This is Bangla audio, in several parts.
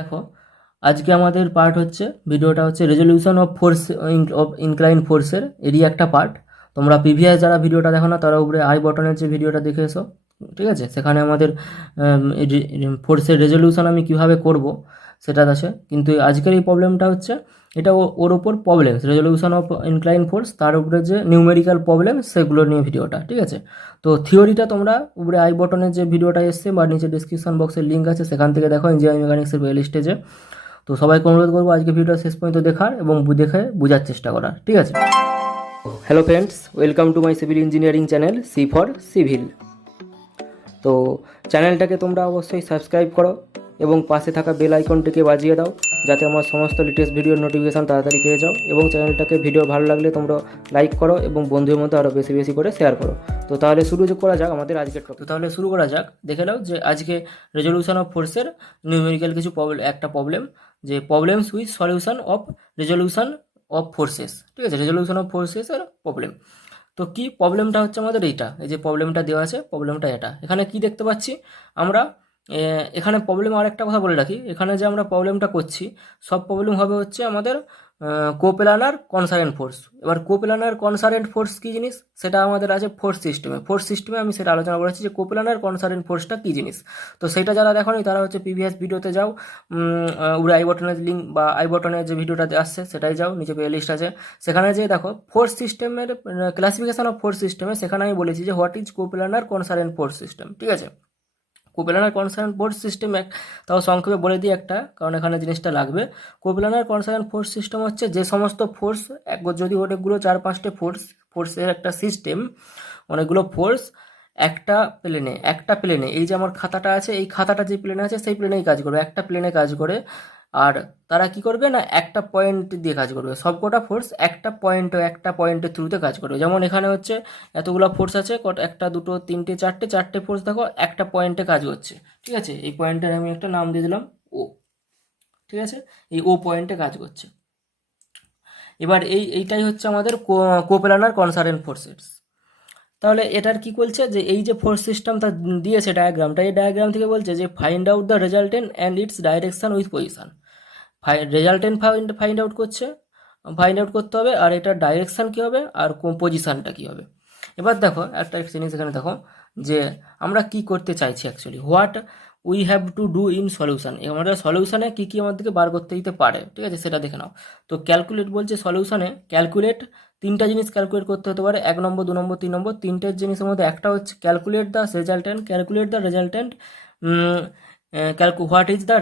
দেখো, আজকে আমাদের পার্ট হচ্ছে ভিডিওটা হচ্ছে resolution of force of incline ফোর্সের এরই একটা পার্ট। তোমরা প্রিভিয়াস যারা ভিডিওটা দেখো না তারা উপরে আই বটনের যে ভিডিওটা দেখে এসো, ঠিক আছে? সেখানে আমাদের ফোর্সের রেজলিউশন আমি কিভাবে করব সেটা আছে। কিন্তু আজকের এই প্রবলেমটা হচ্ছে এটা ওর ওপর problem, resolution of incline force, তার উপরে যে নিউমেরিক্যাল প্রবলেম সেগুলো নিয়ে ভিডিওটা, ঠিক আছে? তো থিওরিটা তোমরা উপরে আই বটনের যে ভিডিওটা এসছে বা নিচে ডিসক্রিপশন বক্সের লিঙ্ক আছে সেখান থেকে দেখো, ইঞ্জিনিয়ারিং মেকানিক্সের প্লে লিস্টেজে। তো সবাইকে অনুরোধ করবো আজকে ভিডিওটা শেষ পর্যন্ত দেখার এবং দেখে বোঝার চেষ্টা করার, ঠিক আছে? Hello friends, welcome to my civil engineering channel C for civil. তো চ্যানেলটাকে তোমরা অবশ্যই সাবস্ক্রাইব করো এবং পাশে থাকা বেল আইকনটিকে বাজিয়ে দাও যাতে আমার সমস্ত লেটেস্ট ভিডিওর নোটিফিকেশান তাড়াতাড়ি পেয়ে যাও। এবং চ্যানেলটাকে ভিডিও ভালো লাগলে তোমরা লাইক করো এবং বন্ধুদের মধ্যে আরও বেশি বেশি করে শেয়ার করো। তো তাহলে শুরু করা যাক আমাদের আজকের টপিক। তাহলে শুরু করা যাক, দেখে নাও যে আজকে রেজলিউশন অফ ফোর্সের নিউমেরিক্যাল কিছু একটা প্রবলেম, যে problems with solution of resolution of forces, ঠিক আছে? রেজলিউশন অফ ফোর্সেসের প্রবলেম। তো কি প্রবলেমটা হচ্ছে আমাদের এইটা, এই যে প্রবলেমটা দেওয়া আছে, প্রবলেমটা এটা। এখানে কি দেখতে পাচ্ছি আমরা, এখানে প্রবলেম আর একটা কথা বলে রাখি, এখানে যে আমরা প্রবলেমটা করছি সব প্রবলেম হবে হচ্ছে আমাদের কোপ্লানার কনসারেন্ট ফোর্স। এবার কোপ্লানার কনসারেন্ট ফোর্স কী জিনিস সেটা আমাদের আছে ফোর্স সিস্টেমে আমি সেটা আলোচনা করেছি যে কোপ্লানার কনসারেন্ট ফোর্সটা কী জিনিস। তো সেটা যারা দেখোনি তারা হচ্ছে প্রিভিয়াস ভিডিওতে যাও, উপরে আই বটনের লিঙ্ক বা আই বটনের যে ভিডিওটাতে আসছে সেটাই যাও, নিচে প্লে লিস্ট আছে সেখানে যেয়ে দেখো ফোর্স সিস্টেমের ক্লাসিফিকেশন অফ ফোর্স সিস্টেমে। সেখানে আমি বলেছি যে হোয়াট ইজ কোপ্লানার কনসারেন্ট ফোর্স সিস্টেম, ঠিক আছে? কোপ্লানার কনসারেন্ট ফোর্স সিস্টেম তাও সংক্ষেপে বলে দিই একটা, কারণ এখানে জিনিসটা লাগবে। কোপ্লানার কনসারেন্ট ফোর্স সিস্টেম হচ্ছে যে সমস্ত ফোর্স, যদি অনেকগুলো 4-5টে ফোর্সের একটা সিস্টেম, অনেকগুলো ফোর্স একটা প্লেনে এই যে আমার খাতাটা আছে, এই খাতাটা যে প্লেনে আছে সেই প্লেনেই কাজ করবে, একটা প্লেনে কাজ করে। আর তারা কি করবে না, একটা পয়েন্ট দিয়ে কাজ করবে, সবকটা ফোর্স একটা পয়েন্টের থ্রুতে কাজ করবে। যেমন এখানে হচ্ছে এতগুলো ফোর্স আছে, একটা দুটো তিনটে চারটে ফোর্স দেখো একটা পয়েন্টে কাজ করছে, ঠিক আছে? এই পয়েন্টের আমি একটা নাম দিয়ে দিলাম ও, ঠিক আছে? এই ও পয়েন্টে কাজ করছে। এবার এইটাই হচ্ছে আমাদের কোপ্লানার কনসারেন্ট ফোর্সেস। তাহলে এটার কি বলছে যে এই যে ফোর্স সিস্টেমটা দিয়েছে ডায়াগ্রামটা, এই ডায়াগ্রাম থেকে বলছে যে find out the resultant and it's direction with position. Resultant find out করতে হবে, আর এটার ডাইরেকশান কী হবে আর পজিশানটা কী হবে। এবার দেখো একটা জিনিস এখানে দেখো যে আমরা কি করতে চাইছি actually, what we have to do in solution. আমাদের সলিউশনে কী কী আমাদেরকে বার করতে দিতে পারে, ঠিক আছে? সেটা দেখে নাও। তো ক্যালকুলেট বলছে, সলিউশনে ক্যালকুলেট তিনটা জিনিস ক্যালকুলেট করতে হতে পারে, 1 নম্বর 2 নম্বর 3 নম্বর, তিনটের জিনিসের মধ্যে একটা হচ্ছে calculate the resultant what is the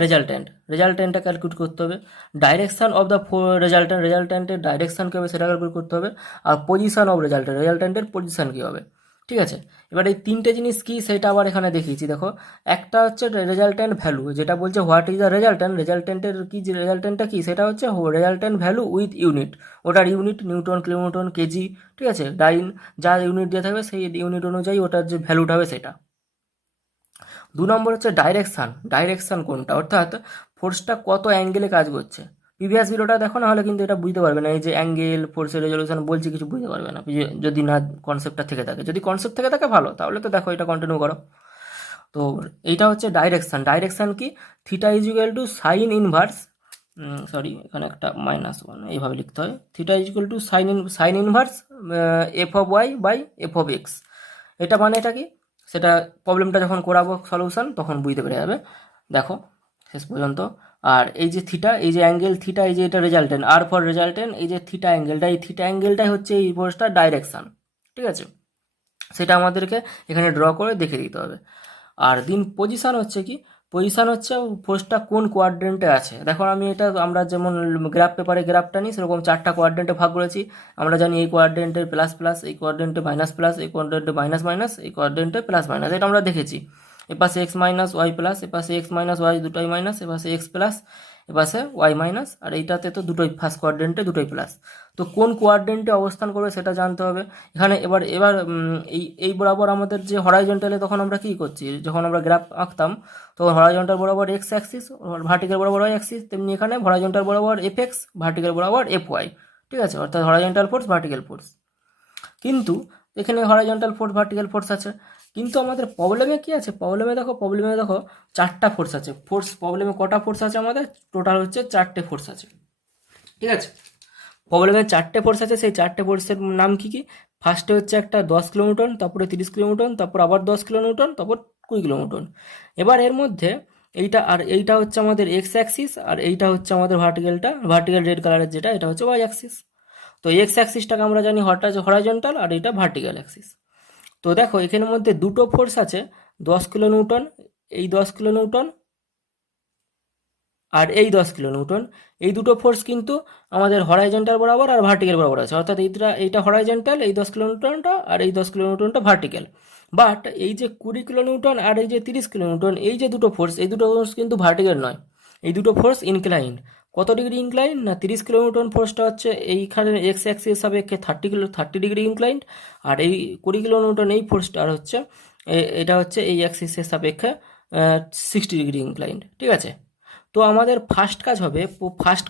রেজাল্টেন্টটা ক্যালকুলেট করতে হবে। ডাইরেকশান অফ দ্য রেজাল্টেন্টের ডাইরেকশান কী হবে সেটা ক্যালকুলেট করতে হবে। আর পজিশান অফ রেজাল্টেন্টের পজিশান কী হবে, ঠিক আছে? এবার এই তিনটে জিনিস কি সেটা আবার এখানে দেখিয়েছি, দেখো। একটা হচ্ছে রেজাল্টেন্ট ভ্যালু, যেটা বলছে হোয়াট ইজ দ্য রেজাল্টেন্টের কি, রেজাল্টেন্টটা কি সেটা হচ্ছে রেজাল্টেন্ট ভ্যালু উইথ ইউনিট। ওটার ইউনিট নিউটন, কিলোনিউটন, কেজি, ঠিক আছে? যা ইউনিট দিয়ে থাকবে সেই ইউনিট অনুযায়ী ওটার যে ভ্যালুটা হবে সেটা। 2 নম্বর হচ্ছে ডাইরেকশান কোনটা, অর্থাৎ ফোর্সটা কত অ্যাঙ্গেলে কাজ করছে। প্রিভিয়াস ভিডিওটা দেখো, না হলে কিন্তু এটা বুঝতে পারবে না, এই যে অ্যাঙ্গেল ফোর্সের রেজলিউশন বলছি কিছু বুঝতে পারবে না যদি না কনসেপ্টটা থেকে থাকে। যদি কনসেপ্ট থেকে থাকে ভালো, তাহলে তো দেখো এটা কন্টিনিউ করো। তো এইটা হচ্ছে ডাইরেকশান কি, theta is to sine inverse, এখানে একটা -1 এইভাবে লিখতে হয়, theta is to sine inverse f of y by f of x. এটা মানে এটা কি সেটা প্রবলেমটা যখন করাবো সলিউশন তখন বুঝতে পেরে যাবে, দেখো শেষ পর্যন্ত। আর এই যে থিটা, এই যে অ্যাঙ্গেল থিটা, এই যে এটা রেজাল্টেন্ট, আর ফর রেজাল্টেন্ট, এই যে থিটা অ্যাঙ্গেলটা, এই থিটা অ্যাঙ্গেলটাই হচ্ছে এই ফোর্সটার ডাইরেকশান, ঠিক আছে? সেটা আমাদেরকে এখানে ড্র করে দেখে দিতে হবে। আর পজিশান হচ্ছে কি, পজিশান হচ্ছে ফোর্সটা কোন কোয়াড্রেন্টে আছে। দেখো আমরা যেমন গ্রাফ পেপারে গ্রাফটা নিই সেরকম 4টা কোয়াড্রেন্টে ভাগ করেছি। আমরা জানি এই কোয়াড্রেন্টের প্লাস প্লাস, এই কোয়াড্রেন্টে মাইনাস প্লাস, এই কোয়াড্রেন্টে মাইনাস মাইনাস, এই কোয়াড্রেন্টে প্লাস মাইনাস, এটা আমরা দেখেছি। এপাশে এক্স মাইনাস ওয়াই প্লাস, এপাশে এক্স মাইনাস ওয়াই দুটোই মাইনাস, এপাশে এক্স প্লাস, এপাশে ওয়াই মাইনাস, আর এইটাতে তো দুটোই ফার্স্ট কোয়াড্রেন্টে দুটোই প্লাস। তো কোন কোয়াড্রেন্টে অবস্থান করবে সেটা জানতে হবে এখানে। এবার এই বরাবর আমাদের যে হরাইজন্টালে, তখন আমরা কী করছি, যখন আমরা গ্রাফ আঁকতাম তখন হরাইজন্টাল বরাবর এক্স অ্যাক্সিস, ভার্টিক্যাল বরাবর ওয়াই অ্যাক্সিস, তেমনি এখানে হরাইজন্টাল বরাবর এফ এক্স, ভার্টিক্যাল বরাবর এফ ওয়াই, ঠিক আছে? অর্থাৎ হরাইজন্টাল ফোর্স, ভার্টিক্যাল ফোর্স। কিন্তু এখানে হরাইজন্টাল ফোর্স, ভার্টিক্যাল ফোর্স আছে, কিন্তু আমাদের প্রবলেমে কি আছে, প্রবলেমে দেখো 4টা ফোর্স আছে। প্রবলেমে কটা ফোর্স আছে আমাদের? টোটাল হচ্ছে 4টে ফোর্স আছে, ঠিক আছে। প্রবলেমে 4টে ফোর্স আছে, সেই 4টে ফোর্সের নাম কি কি? ফার্স্টে হচ্ছে একটা 10 কিলোনিউটন, তারপরে 30 কিলোনিউটন, তারপর আবার 10 কিলোনিউটন, তারপর 20 কিলোনিউটন। এবার এর মধ্যে এইটা হচ্ছে আমাদের এক্স অ্যাক্সিস, আর এইটা হচ্ছে আমাদের ভার্টিক্যাল রেড কালারের যেটা, এটা হচ্ছে ওয়াই অ্যাক্সিস। তো এক্স অ্যাক্সিসটাকে আমরা জানি হরাইজন্টাল, আর এটা ভার্টিক্যাল অ্যাক্সিস। তো দেখো এখানের মধ্যে দুটো ফোর্স আছে, 10 কিলোনিউটন, এই 10 কিলোনিউটন আর এই 10 কিলোনিউটন। এই দুটো ফোর্স কিন্তু আমাদের হরাইজন্টাল বরাবর আর ভার্টিক্যাল বরাবর আছে, অর্থাৎ এইটা হরাইজন্টাল, এই 10 কিলোনিউটনটা, আর এই 10 কিলোনিউটনটা ভার্টিক্যাল। বাট এই যে 20 কিলোনিউটন আর এই যে 30 কিলোনিউটন, এই যে দুটো ফোর্স, এই দুটো ফোর্স কিন্তু ভার্টিক্যাল নয়, এই দুটো ফোর্স ইনক্লাইন্ড। কত ডিগ্রি ইনক্লাইন্ড? না 30 কিলোনিউটন ফোর্সটা হচ্ছে এইখানে এক্স অ্যাক্সিস সাপেক্ষে 30 ডিগ্রি ইনক্লাইন্ড, আর এই 20 কিলোনিউটন এই ফোর্সটা হচ্ছে এটা হচ্ছে এই অ্যাক্সিসের সাপেক্ষে 60 ডিগ্রি ইনক্লাইন্ড, ঠিক আছে। তো আমাদের ফার্স্ট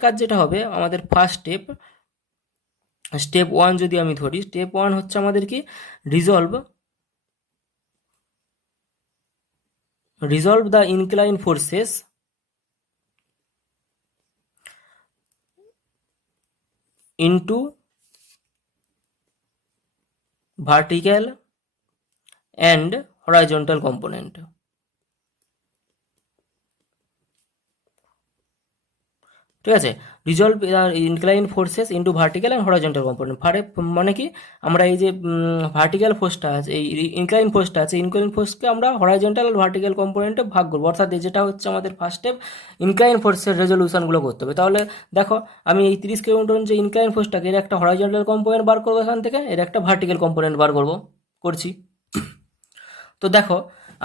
কাজ যেটা হবে, আমাদের স্টেপ 1 যদি আমি ধরি, স্টেপ 1 হচ্ছে আমাদের কি? Resolve the incline forces into vertical and horizontal component. ঠিক আছে, resolve incline forces into vertical and horizontal component. মানে কি, আমরা এই যে ভার্টিক্যাল ফোর্সটা আছে, এই ইনক্লাইন ফোর্সটা আছে, ইনক্লাইন ফোর্সকে আমরা হরাইজন্টাল আর ভার্টিক্যাল কম্পোনেন্টে ভাগ করবো, অর্থাৎ যেটা হচ্ছে আমাদের ফার্স্ট স্টেপ, ইনক্লাইন ফোর্সের রেজলিউশনগুলো করতে হবে। তাহলে দেখো আমি এই 30 কিলোমিটার যে ইনক্লাইন ফোর্সটাকে, এর একটা হরাইজন্টাল কম্পোনেন্ট বার করবো এখান থেকে, এর একটা ভার্টিক্যাল কম্পোনেন্ট বার করছি। তো দেখো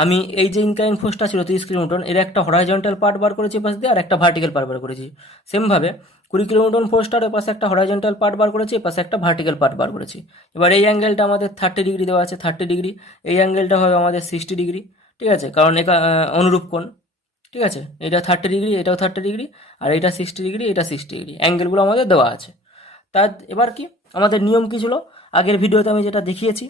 আমি এই যে ইনক্লাইন ফোর্সটা ছিল 30 কিলোমিটার, এর একটা হরাইজন্টাল পার্ট বার করেছি পাশ দিয়ে, আর একটা ভার্টিক্যাল পার্ট বার করেছি। সেমভাবে 20 কিলোমিটার ফোর্সটার পাশে একটা হরাইজন্টাল পার্ট বার করেছি, পাশে একটা ভার্টিক্যাল পার্ট বার করেছি। এবার এই অ্যাঙ্গেলটা আমাদের 30 ডিগ্রি দেওয়া আছে, 30 ডিগ্রি। এই অ্যাঙ্গেলটা হবে আমাদের 60 ডিগ্রি, ঠিক আছে, কারণ এটা অনুরূপ কোণ, ঠিক আছে। এটা 30 ডিগ্রি, এটাও 30 ডিগ্রি, আর এটা 60 ডিগ্রি, এটা 60 ডিগ্রি, অ্যাঙ্গেলগুলো আমাদের দেওয়া আছে। তার এবার কি আমাদের নিয়ম কী ছিল? আগের ভিডিওতে আমি যেটা দেখিয়েছি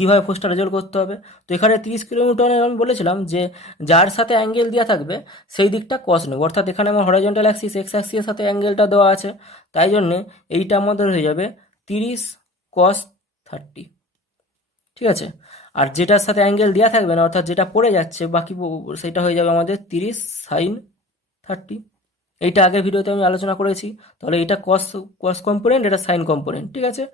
কীভাবে ফোর্সটা রেজল্ট করতে হবে। তো এখানে 30 কিলোমিটারের আমি বলেছিলাম যে যার সাথে অ্যাঙ্গেল দেওয়া থাকবে সেই দিকটা কস নেব, অর্থাৎ এখানে আমার হরাইজন্টাল অ্যাক্সিস এক্স অ্যাক্সিসের সাথে অ্যাঙ্গেলটা দেওয়া আছে, তাই জন্যে এইটা আমাদের হয়ে যাবে 30 cos 30, ঠিক আছে। আর যেটার সাথে অ্যাঙ্গেল দেওয়া থাকবে না, অর্থাৎ যেটা পড়ে যাচ্ছে বাকি, সেটা হয়ে যাবে আমাদের 30 sin 30। এইটা আগের ভিডিওতে আমি আলোচনা করেছি। তাহলে এটা কস কম্পোনেন্ট, এটা সাইন কম্পোনেন্ট, ঠিক আছে।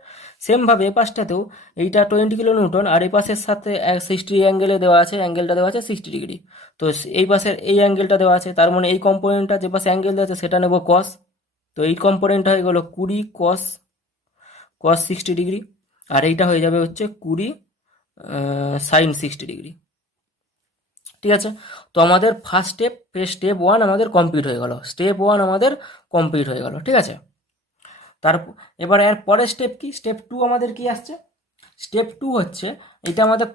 সেমভাবে এ পাশটাতেও এইটা 20 কিলো নিউটন, আর এই পাশের সাথে 60 অ্যাঙ্গেলে দেওয়া আছে, অ্যাঙ্গেলটা দেওয়া আছে 60 ডিগ্রি। তো এই পাশের এই অ্যাঙ্গেলটা দেওয়া আছে, তার মানে এই কম্পোনেন্টটা যে পাশে অ্যাঙ্গেল দেওয়া আছে সেটা নেব কস। তো এই কম্পোনেন্টটা হয়ে গেলো 20 কস 60 ডিগ্রি, আর এইটা হয়ে যাবে হচ্ছে 20 সাইন 60 ডিগ্রি, ঠিক আছে। তো আমাদের ফার্স্ট স্টেপ 1 আমাদের কমপ্লিট হয়ে গেল, ঠিক আছে। এবার এর পরের স্টেপ কি? স্টেপ 2 আমাদের কি আসছে? স্টেপ 2 হচ্ছে, এটা আমাদের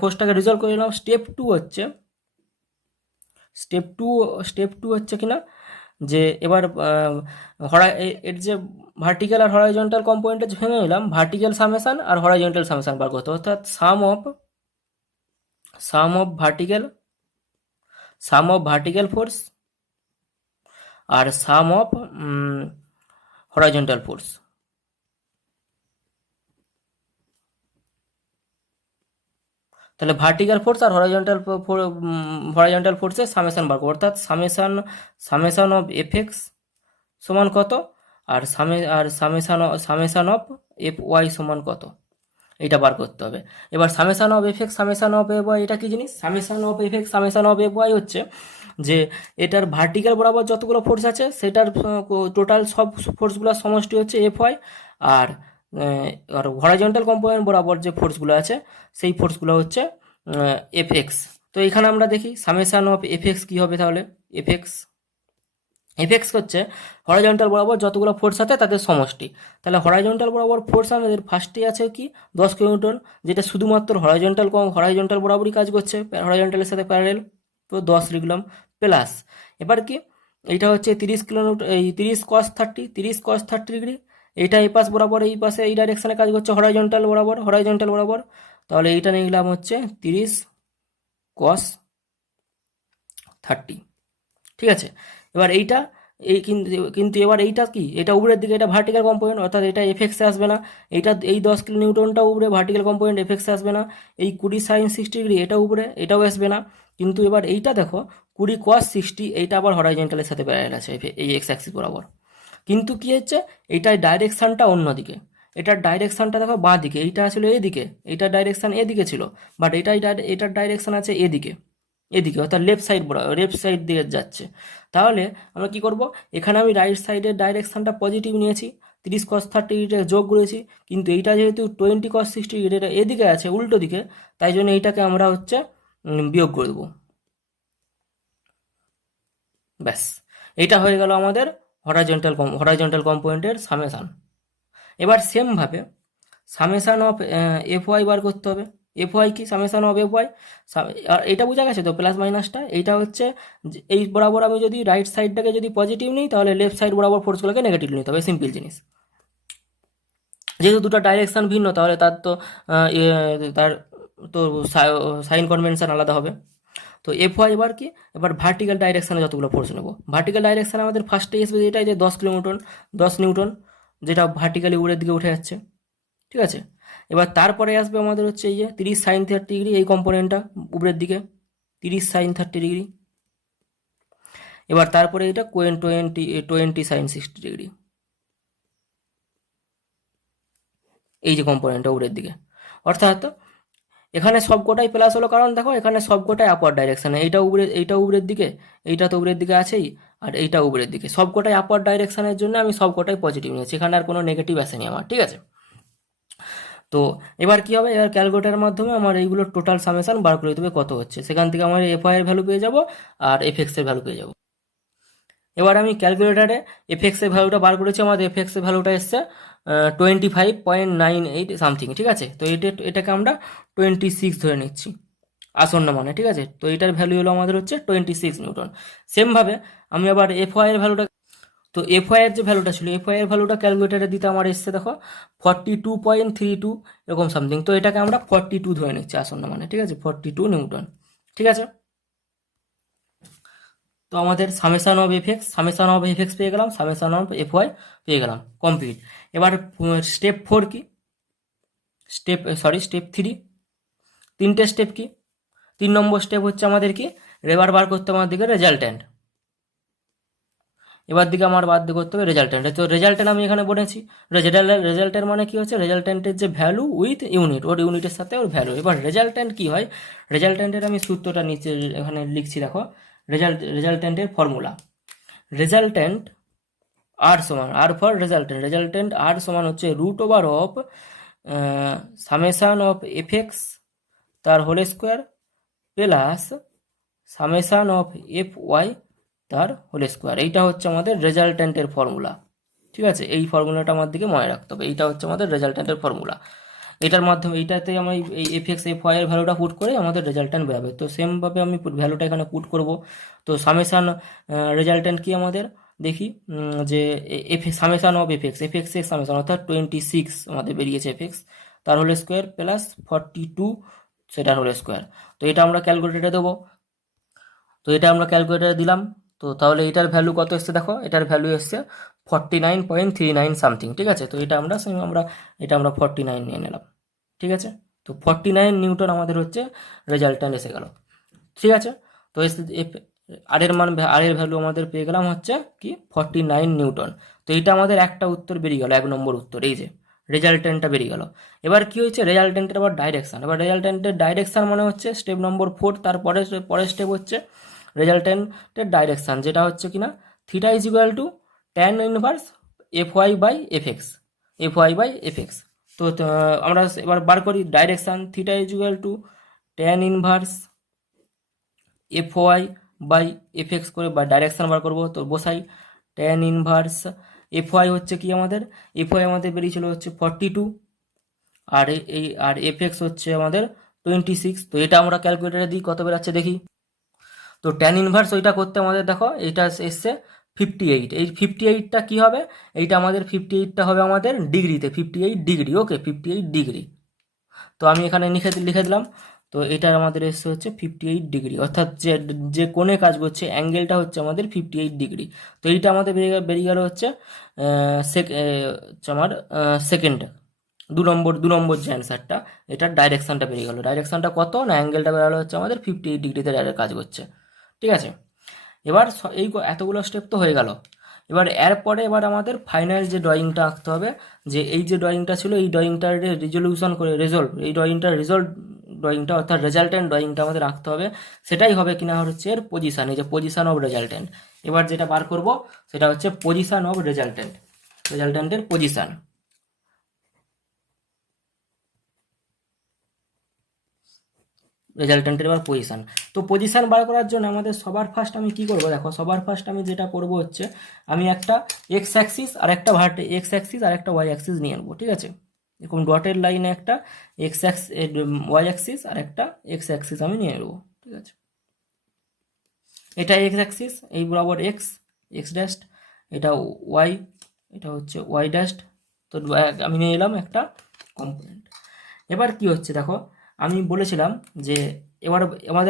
ফোর্সটাকে রিজলভ করে নিলাম। স্টেপ 2 হচ্ছে কিনা যে এবার এর যে ভার্টিক্যাল আর হরাইজন্টাল কম্পোনেন্টে ভেঙে নিলাম, ভার্টিক্যাল সামেশন আর হরাইজন্টাল সামেশন বার করতে, অর্থাৎ সাম অফ ভার্টিক্যাল ফোর্স আর সাম অফ হরাইজন্টাল ফোর্স। তাহলে ভার্টিক্যাল ফোর্স আর হরাইজন্টাল ফোর্সের সামেশন বার করবো, অর্থাৎ সামেশন অফ এফ এক্স সমান কত, আর সামেশন অফ এফ ওয়াই সমান কত, এটা বার করতে হবে। এবার summation of F X summation of F Y এটা কি জিনিস? Summation of F X summation of F Y হচ্ছে যে এটার ভার্টিক্যাল বরাবর যতগুলো ফোর্স আছে সেটার টোটাল সব ফোর্সগুলোর সমষ্টি হচ্ছে এফ ওয়াই, আর হরাইজন্টাল কম্পোনেন্ট বরাবর যে ফোর্সগুলো আছে সেই ফোর্সগুলো হচ্ছে এফ এক্স। তো এখানে আমরা দেখি সামেশন অফ এফ এক্স কী হবে, তাহলে এফ এক্স হচ্ছে হরাইজন্টাল বরাবর যতগুলো ফোর্স আছে তাদের সমষ্টি। তাহলে হরাইজন্টাল বরাবর ফোর্স আমাদের ফার্স্টে আছে কি 10 কিলোনিউটন, যেটা শুধুমাত্র হরাইজন্টাল বরাবরই কাজ করছে, হরাইজন্টালের সাথে প্যারালেল, তো 10 লিখলাম, প্লাস এবার কি এইটা হচ্ছে 30 কিলোনিউটন, এই 30 cos 30 ডিগ্রি, এইটা এই পাশ বরাবর, এই পাশে এই ডাইরেকশানে কাজ করছে হরাইজন্টাল বরাবর, তাহলে এইটা নিলাম হচ্ছে 30 cos 30, ঠিক আছে। এবার এইটা এই কিন্তু কিন্তু এবার এইটা কি, এটা উপরের দিকে, এটা ভার্টিক্যাল কম্পোনেন্ট, অর্থাৎ এটা এফএক্সে আসবে না। এইটা এই 10 কিলো নিউটনটা উপরে ভার্টিক্যাল কম্পোনেন্ট, এফএক্সে আসবে না। এই 20 সাইন 60 ডিগ্রি এটা উপরে, এটাও আসবে না। কিন্তু এবার এইটা দেখো 20 cos 60, এইটা আবার হরাইজন্টালের সাথে প্যারালাল আছে এই এক্স অ্যাক্সিস বরাবর। কিন্তু কি হচ্ছে, এইটার ডাইরেকশনটা অন্যদিকে, এটার ডাইরেকশনটা দেখো বাঁ দিকে, এইটা আসলে এদিকে, এইটার ডাইরেকশন এদিকে ছিল, বাট এটার ডাইরেকশন আছে এদিকে, এদিকে অর্থাৎ লেফট সাইড দিয়ে যাচ্ছে। তাহলে আমরা কি করব, এখানে আমি রাইট সাইডের ডাইরেকশনটা পজিটিভ নিয়েছি, 30 cos 30 এটা যোগ করেছি, কিন্তু এইটা যেহেতু 20 cos 60 এটা এদিকে আছে উল্টো দিকে, তাই জন্য এইটাকে আমরা হচ্ছে বিয়োগ করে দেবো। ব্যাস, এইটা হয়ে গেল আমাদের হরাইজন্টাল কম্পোনেন্টের সামেশান। এবার সেমভাবে summation of F y bar করতে হবে। এফ ওয়াই কি, সামেশান অফ এফ ওয়াই, আর এটা বোঝা গেছে তো প্লাস মাইনাসটা। এইটা হচ্ছে এই বরাবর আমি যদি রাইট সাইডটাকে যদি পজিটিভ নিই, তাহলে লেফট সাইড বরাবর ফোর্সগুলোকে নেগেটিভ নিতে হবে, সিম্পল জিনিস। যেহেতু দুটো ডাইরেকশন ভিন্ন, তাহলে তার তো সাইন কনভেনশন আলাদা হবে। তো এফ ওয়াই এবার কি, এবার ভার্টিক্যাল ডাইরেকশানে যতগুলো ফোর্স নেবো, ভার্টিক্যাল ডাইরেকশানে আমাদের ফার্স্টে আসবে যেটা, যে 10 নিউটন, যেটা ভার্টিক্যালি উপরের দিকে উঠে যাচ্ছে, ঠিক আছে। এবার তারপরে আসবে আমাদের হচ্ছে এই যে 30 সাইন 30 ডিগ্রি, এই কম্পোনেন্টটা উপরের দিকে 30 সাইন 30 ডিগ্রি। এবার তারপরে এটা 20 সাইন 60 ডিগ্রি, এই যে কম্পোনেন্টটা উপরের দিকে। অর্থাৎ এখানে সবকটাই প্লাস হলো, কারণ দেখো এখানে সবকটাই আপওয়ার্ড ডাইরেকশানে, এইটা উপরের দিকে, এইটা তো উপরের দিকে আছেই, আর এইটা উপরের দিকে, সবকটাই আপওয়ার্ড ডাইরেকশানের জন্য আমি সবকটাই পজিটিভ নিয়েছি, এখানে আর কোনো নেগেটিভ আসেনি আমার, ঠিক আছে। তো এবার কি হবে, এবার ক্যালকুলেটারের মাধ্যমে আমার এইগুলো টোটাল সামেশন বার করে দেবে কত হচ্ছে, সেখান থেকে আমার এফ এর ভ্যালু পেয়ে যাব আর এফ এর ভ্যালু পেয়ে যাব। এবার আমি ক্যালকুলেটারে এফ এর ভ্যালুটা বার করেছি, আমাদের এফ এর ভ্যালুটা এসছে 25.98 সামথিং, ঠিক আছে। তো এটাকে আমরা 26 ধরে নিচ্ছি আসন্ন মানে, ঠিক আছে। তো এটার ভ্যালু হলো আমাদের হচ্ছে 26 নিউটন। সেমভাবে আমি আবার এফ এর ভ্যালুটা, তো এফ এর যে ভ্যালুটা ছিল, এফ এর ভ্যালুটা ক্যালকুলেটারে দিতে আমার এসছে দেখো 42.32 এরকম সামথিং। তো এটাকে আমরা 42 ধরে নিচ্ছি আসন্ন মানে, ঠিক আছে, 42 নিউটন, ঠিক আছে। তো আমাদের সামেশন অফ এফ এক্স পেয়ে গেলাম, সামেশন অফ এফ ওয়াই পেয়ে গেলাম, কমপ্লিট। এবার স্টেপ 4 কি, স্টেপ 3, তিনটে স্টেপ কি। 3 নম্বর স্টেপ হচ্ছে আমাদের কি, এবার বার করতে হবে আমাদেরকে রেজাল্ট্যান্ট। এবার দিকে আমার বাদ দিয়ে করতে হবে রেজাল্ট্যান্ট। তো রেজাল্ট্যান্ট আমি এখানে বলেছি, রেজাল্ট্যান্ট মানে কি হচ্ছে, রেজাল্ট্যান্টের যে ভ্যালু উইথ ইউনিট, ওর ইউনিটের সাথে ওর ভ্যালু। এবার রেজাল্ট্যান্ট কি হয়, রেজাল্ট্যান্টের আমি সূত্রটা নিচে এখানে লিখছি দেখো, রেজাল্ট্যান্টের formula, resultant R for resultant R সমান হচ্ছে root over of summation of F X তার whole square plus summation of F Y তার হোল স্কোয়ার। এইটা হচ্ছে আমাদের রেজাল্ট্যান্টের ফর্মুলা, ঠিক আছে। এই ফর্মুলাটা আমার দিকে মনে রাখতে হবে, এইটা হচ্ছে আমাদের রেজাল্ট্যান্টের ফর্মুলা। এটার মাধ্যমে এইটাতে আমি এই এফ এক্স এফ ওয়াই এর ভ্যালুটা পুট করে আমাদের রেজাল্ট্যান্ট বেরোবে। তো সেমভাবে আমি ভ্যালুটা এখানে পুট করব। তো সামেশান রেজাল্ট্যান্ট কি আমাদের দেখি, যে সামেশান অফ এফ এক্স এর সামেশান অর্থাৎ 26 আমাদের বেরিয়েছে এফ এক্স, তার হোল স্কোয়ার প্লাস 42 সেটার হোল স্কোয়ার। তো এটা আমরা ক্যালকুলেটারে দেবো, তো এটা আমরা ক্যালকুলেটারে দিলাম। তো তাহলে এটার ভ্যালু কত এসছে দেখো, এটার ভ্যালু এসছে 49.39 সামথিং, ঠিক আছে। তো এটা আমরা 49 নিয়ে নিলাম, ঠিক আছে। তো 49 নিউটন আমাদের হচ্ছে রেজাল্ট্যান্ট এসে গেল, ঠিক আছে। তো আর এর ভ্যালু আমাদের পেয়ে গেলাম হচ্ছে কি 49 নিউটন। তো এটা আমাদের একটা উত্তর বেরিয়ে গেল, 1 নম্বর উত্তর, এই যে রেজাল্ট্যান্টটা বেরিয়ে গেল। এবার কি হয়েছে, রেজাল্ট্যান্টের আবার ডাইরেকশন, এবার রেজাল্ট্যান্টের ডাইরেকশন মানে হচ্ছে স্টেপ নম্বর 4, তারপরে পরের স্টেপ হচ্ছে রেজাল্ট্যান্টের ডাইরেকশান, যেটা হচ্ছে কিনা theta is equal to tan inverse F Y by F x. তো আমরা এবার বার করি direction, theta is equal to tan inverse F Y by F x করে বা ডাইরেকশান বার করবো। তো বসাই ট্যান ইনভার্স এফ ওয়াই হচ্ছে কি আমাদের, এফ ওয়াই আমাদের বেরিয়েছিল হচ্ছে 42, আর এফ এক্স হচ্ছে আমাদের 26। তো এটা আমরা ক্যালকুলেটারে দিই, কত বেরাচ্ছে দেখি। তো ট্যান ইনভার্স ওইটা করতে আমাদের দেখো এইটা এসছে 58। এই 58টা কী হবে, এইটা আমাদের 58টা হবে আমাদের ডিগ্রিতে, 58 ডিগ্রি, ওকে 58 ডিগ্রি। তো আমি এখানে লিখে দিলাম। তো এটা আমাদের এসছে হচ্ছে 58 ডিগ্রি, অর্থাৎ যে যে কোণে কাজ করছে অ্যাঙ্গেলটা হচ্ছে আমাদের 58 ডিগ্রি। তো এইটা আমাদের বেরিয়ে গেল হচ্ছে আমার সেকেন্ড, দু নম্বর যে অ্যান্সারটা, এটার ডাইরেকশানটা বেরিয়ে গেলো। ডাইরেকশানটা কত না, অ্যাঙ্গেলটা বেরোলো হচ্ছে আমাদের 58 ডিগ্রিতে ডাইরেক্ট কাজ করছে। ঠিক আছে, এবার এই এতগুলো স্টেপ তো হয়ে গেল। এবার আমাদের ফাইনাল যে ড্রয়িংটা আঁকতে হবে, যে এই যে ড্রয়িংটা ছিল এই ড্রয়িংটার রিজলিউশন করে ড্রয়িংটা অর্থাৎ রেজাল্টেন্ট ড্রয়িংটা আমাদের আঁকতে হবে। সেটাই হবে কিনা হচ্ছে এর পজিশান, এই যে পজিশান অফ রেজাল্টেন্ট। এবার যেটা বার করব সেটা হচ্ছে পজিশান অফ রেজাল্টেন্টের পজিশান। রেজাল্টেন্টের এবার পজিশান। তো পজিশান বার করার জন্য আমাদের সবার ফার্স্ট আমি কি করব, দেখো সবার ফার্স্ট আমি যেটা করব হচ্ছে আমি একটা এক্স অ্যাক্সিস আর একটা ওয়াই অ্যাক্সিস নিয়ে নেবো। ঠিক আছে, এরকম ডটের লাইনে একটা ওয়াই অ্যাক্সিস আর একটা এক্স অ্যাক্সিস আমি নিয়ে নেবো। ঠিক আছে, এটা এক্স অ্যাক্সিস, এই বরাবর এক্স ড্যাস্ট, এটা ওয়াই, এটা হচ্ছে ওয়াই ড্যাস্ট। তো আমি নিয়ে এলাম একটা কম্পোনেন্ট। এবার কি হচ্ছে দেখো, আমি বলেছিলাম যে এবার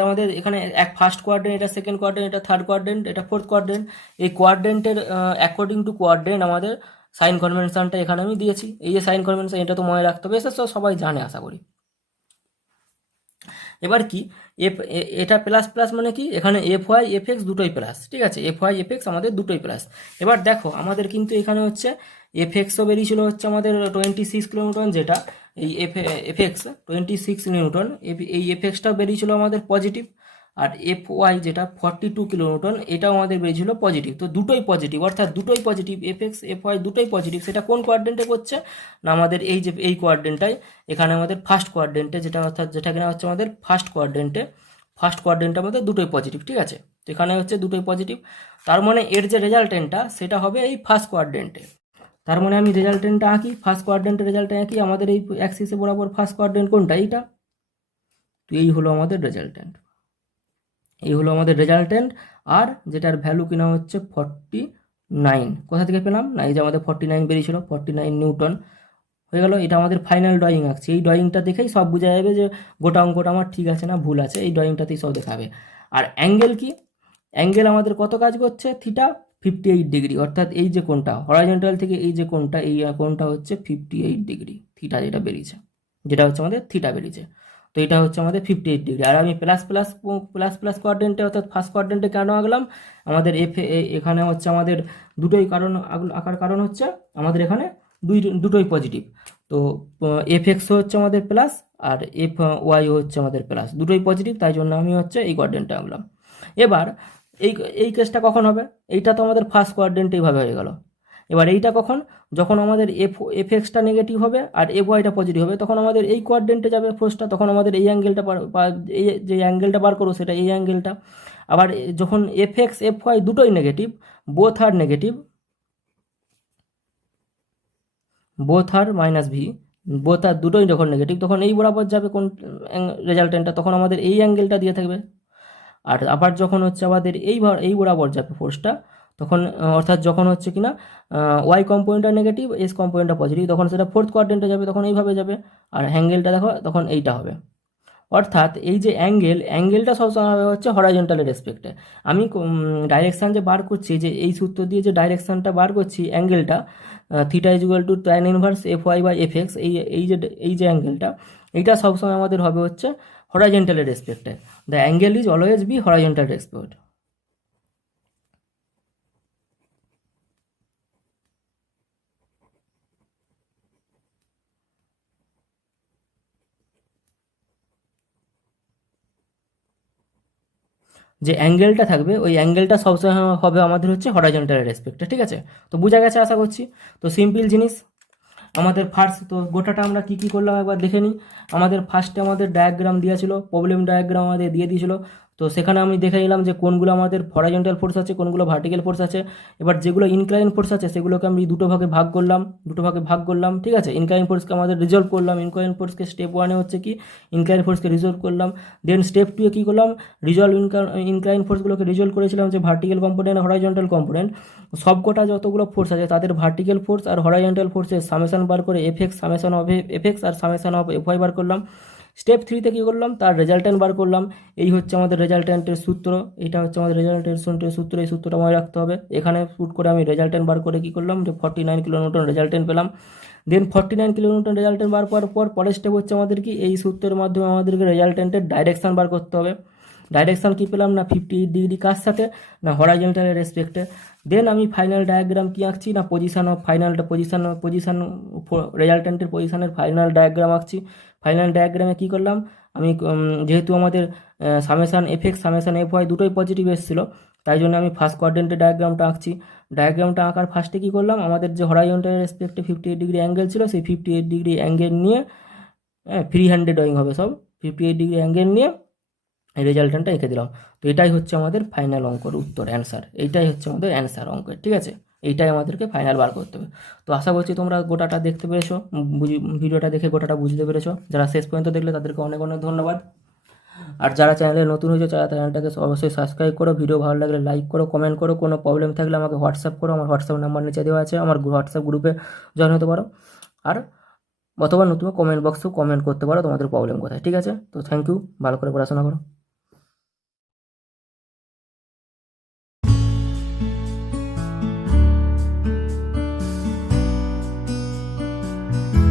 আমাদের এখানে এক ফার্স্ট কোয়াড্রেন্ট, এটা সেকেন্ড কোয়াড্রেন্ট, এটা থার্ড কোয়াড্রেন্ট, এটা ফোর্থ কোয়াড্রেন্ট। এই কোয়াড্রেন্টের অ্যাকর্ডিং টু কোয়াড্রেন্ট আমাদের সাইন কনভেনশনটা এখানে আমি দিয়েছি। এই যে সাইন কনভেনশন, এটা তো মনে রাখতে হবে, এসে সবাই জানে আশা করি। এবার কি এটা প্লাস প্লাস মানে কি, এখানে এফ ওয়াই এফ এক্স দুটোই প্লাস। ঠিক আছে, এফ ওয়াই এফ এক্স আমাদের দুটোই প্লাস। এবার দেখো আমাদের কিন্তু এখানে হচ্ছে এফ এক্সও বেরিয়েছিল হচ্ছে আমাদের 26 কিলোনিউটন, যেটা এই এফ এক্স 26 নিউটন, এই এফ এক্সটাও বেরিয়েছিল আমাদের পজিটিভ। আর এফ ওয়াই যেটা 42 কিলোনিউটন, এটাও আমাদের বেরিয়েছিল পজিটিভ। তো দুটোই পজিটিভ, অর্থাৎ দুটোই positive, f x f y দুটোই পজিটিভ। সেটা কোন কোয়াড্রেন্টে করছে না, আমাদের এই যে এই কোয়াড্রেন্টটাই, এখানে আমাদের ফার্স্ট কোয়াড্রেন্টে, যেটা কিনা হচ্ছে আমাদের ফার্স্ট কোয়াড্রেন্টে আমাদের দুটোই পজিটিভ। ঠিক আছে, তো এখানে হচ্ছে দুটোই পজিটিভ, তার মানে এর যে রেজাল্টেন্টটা সেটা হবে এই ফার্স্ট কোয়াড্রেন্টে। তার মানে আমি রেজাল্টেন্টটা আঁকি, ফার্স্ট কোয়াড্রেন্টের রেজাল্টটা আঁকি, আমাদের এই অ্যাক্সিসে বরাবর ফার্স্ট কোয়াড্রেন্ট কোনটা, এইটা। তো এই হলো আমাদের রেজাল্টেন্ট, আর যেটার ভ্যালু কিনা হচ্ছে 49। কোথা থেকে পেলাম না, এই যে আমাদের 49 বেরিয়েছিল, 49 নিউটন হয়ে গেল। এটা আমাদের ফাইনাল ড্রয়িং আঁকছি, এই ড্রয়িংটা দেখেই সব বোঝা যাবে যে গোটা অঙ্কটা আমার ঠিক আছে না ভুল আছে, এই ড্রয়িংটাতেই সব দেখাবে। আর অ্যাঙ্গেল কি, অ্যাঙ্গেল আমাদের কত কাজ করছে, থিটা 58 ডিগ্রি, অর্থাৎ এই যে কোণটা হরাইজন্টাল থেকে এই যে কোণটা, এই কোণটা হচ্ছে 58 ডিগ্রি, থিটা যেটা বেরিয়েছে, যেটা হচ্ছে আমাদের থিটা বেরিয়েছে। তো এটা হচ্ছে আমাদের 58 ডিগ্রি। আর আমি প্লাস প্লাস প্লাস প্লাস কোয়াড্রেন্টে অর্থাৎ ফার্স্ট কোয়াড্রেন্টে কেন আঁকলাম, আমাদের এখানে হচ্ছে আমাদের দুটোই আঁকার কারণ হচ্ছে আমাদের এখানে দুটোই পজিটিভ। তো এফ এক্স হচ্ছে আমাদের প্লাস আর এফ ওয়াই হচ্ছে আমাদের প্লাস, দুটোই পজিটিভ, তাই জন্য আমি হচ্ছে এই কোয়াড্রেন্টটা আঁকলাম। এবার এই এই কেসটা কখন হবে, এইটা তো আমাদের ফার্স্ট কোয়াড্রেন্ট এইভাবে হয়ে গেল। এবার এইটা কখন, যখন আমাদের এফ এক্সটা নেগেটিভ হবে আর এফ ওয়াইটা পজিটিভ হবে, তখন আমাদের এই কোয়াড্রেন্টে যাবে ফোর্সটা, তখন আমাদের এই অ্যাঙ্গেলটা এই যে অ্যাঙ্গেলটা বার করবো সেটা এই অ্যাঙ্গেলটা। আবার যখন এফ এক্স এফ ওয়াই দুটোই নেগেটিভ, বোথ আর মাইনাস ভি, দুটোই যখন নেগেটিভ, তখন এই বরাবর যাবে কোন রেজাল্টেন্টটা, তখন আমাদের এই অ্যাঙ্গেলটা দিয়ে থাকবে। আর আবার যখন হচ্ছে আমাদের এই বরাবর যাবে ফোর্সটা, তখন অর্থাৎ যখন হচ্ছে কিনা ওয়াই কম্পোনেন্টটা নেগেটিভ, এস কম্পোনেন্টটা পজিটিভ, তখন সেটা ফোর্থ কোয়াড্রেন্টে যাবে, তখন এইভাবে যাবে। আর অ্যাঙ্গেলটা দেখো তখন এইটা হবে। অর্থাৎ এই যে অ্যাঙ্গেলটা সবসময় হবে হচ্ছে হরাইজন্টালের রেসপেক্টে। আমি ডাইরেকশান যে বার করছি, যে এই সূত্র দিয়ে যে ডাইরেকশানটা বার করছি অ্যাঙ্গেলটা, theta is equal to tan inverse F Y by F X, এই যে অ্যাঙ্গেলটা, এইটা সবসময় আমাদের হবে হচ্ছে হরাইজন্টালের রেসপেক্টে। The angle is always be horizontal respect. যে অ্যাঙ্গেলটা থাকবে ওই অ্যাঙ্গেলটা সবসময় হবে আমাদের হচ্ছে হরাইজন্টাল রেসপেক্টে। ঠিক আছে, তো বোঝা গেছে আশা করছি। তো সিম্পল জিনিস আমাদের ফার্স্ট, তো গোটাটা আমরা কী কী করলাম একবার দেখে নিই। আমাদের ফার্স্টে আমাদের ডায়াগ্রাম দেওয়া ছিল, প্রবলেম ডায়াগ্রাম আমাদের দিয়ে দিয়েছিল। তো সেখানে আমি দেখে নিলাম যে কোনগুলো আমাদের হরাইজন্টাল ফোর্স আছে, কোনগুলো ভার্টিক্যাল ফোর্স আছে। এবার যেগুলো ইনক্লাইন ফোর্স আছে সেগুলোকে আমি দুটো ভাগে ভাগ করলাম, ঠিক আছে। ইনক্লাইন ফোর্সকে আমাদের রিজলভ করলাম, ইনক্লাইন ফোর্সকে স্টেপ 1 হচ্ছে কি ইনক্লাইন ফোর্সকে রিজলভ করলাম। দেন স্টেপ 2 কী করলাম, ইনক্লাইন ফোর্সগুলোকে রিজলভ করেছিলাম যে ভার্টিক্যাল কম্পোনেন্ট, হরাইজন্টাল কম্পোনেন্ট, সবকটা যতগুলো ফোর্স আছে তাদের ভার্টিক্যাল ফোর্স আর হরাইজন্টাল ফোর্সের সামেশন বার করে এফএক্স, সামেশন অফ এফএক্স আর সামেশন অফ এফওয়াই বার করলাম। স্টেপ 3তে কী করলাম, তার রেজাল্টেন্ট বার করলাম। এই হচ্ছে আমাদের রেজাল্টেন্টের সূত্র, এটা হচ্ছে আমাদের রেজাল্টেন্টের সূত্র, এই সূত্রটা মনে রাখতে হবে। এখানে পুট করে আমি রেজাল্টেন্ট বার করে কী করলাম, যে 49 কিলোনিউটন রেজাল্টেন্ট পেলাম। দেন 49 কিলোনিউটন রেজাল্টেন্ট বার পাওয়ার পর পরের স্টেপ হচ্ছে আমাদের কি, এই সূত্রের মাধ্যমে আমাদেরকে রেজাল্টেন্টের ডাইরেকশান বার করতে হবে। ডাইরেকশান কী পেলাম না 58 ডিগ্রি, কার সাথে না হরাইজন্টালের রেসপেক্টে। দেন আমি ফাইনাল ডায়াগ্রাম কী আঁকছি না পজিশান রেজাল্টেন্টের পজিশানের ফাইনাল ডায়াগ্রাম আঁকছি। ফাইনাল ডায়াগ্রামে কী করলাম আমি, যেহেতু আমাদের সামেশান এফএক্স সামেশান এফওয়াই দুটোই পজিটিভ এসেছিলো, তাই জন্য আমি ফার্স্ট কোয়াড্রেন্টের ডায়াগ্রামটা আঁকছি। ডায়াগ্রামটা আঁকার ফার্স্টে কী করলাম, আমাদের যে হরাইজন্টালের রেসপেক্টে 58 ডিগ্রি অ্যাঙ্গেল ছিল, সেই 58 ডিগ্রি অ্যাঙ্গেল নিয়ে ফ্রি হ্যান্ডে ড্রয়িং হবে সব, 58 ডিগ্রি অ্যাঙ্গেল নিয়ে রেজাল্টেন্টটা এঁকে দিলাম। তো এটাই হচ্ছে আমাদের ফাইনাল অঙ্কর উত্তর, অ্যান্সার। এইটাই হচ্ছে আমাদের অ্যান্সার অঙ্কের, ঠিক আছে। এইটাই আমাদেরকে ফাইনাল বার করতে হবে। তো আশা করছি তোমরা গোটাটা দেখতে পেরেছো, ভিডিওটা দেখে গোটাটা বুঝতে পেরেছো। যারা শেষ পর্যন্ত দেখলে তাদেরকে অনেক অনেক ধন্যবাদ। আর যারা চ্যানেলে নতুন হয়েছে তারা চ্যানেলটাকে অবশ্যই সাবস্ক্রাইব করো, ভিডিও ভালো লাগলে লাইক করো, কমেন্ট করো। কোনো প্রবলেম থাকলে আমাকে হোয়াটসঅ্যাপ করো, আমার হোয়াটসঅ্যাপ নাম্বার নিচে দেওয়া আছে, আমার হোয়াটসঅ্যাপ গ্রুপে জয়েন হতে পারো। আর অথবা নতুন কমেন্ট বক্সেও কমেন্ট করতে পারো তোমাদের প্রবলেম কোথায়, ঠিক আছে। তো থ্যাংক ইউ, ভালো করে পড়াশোনা করো।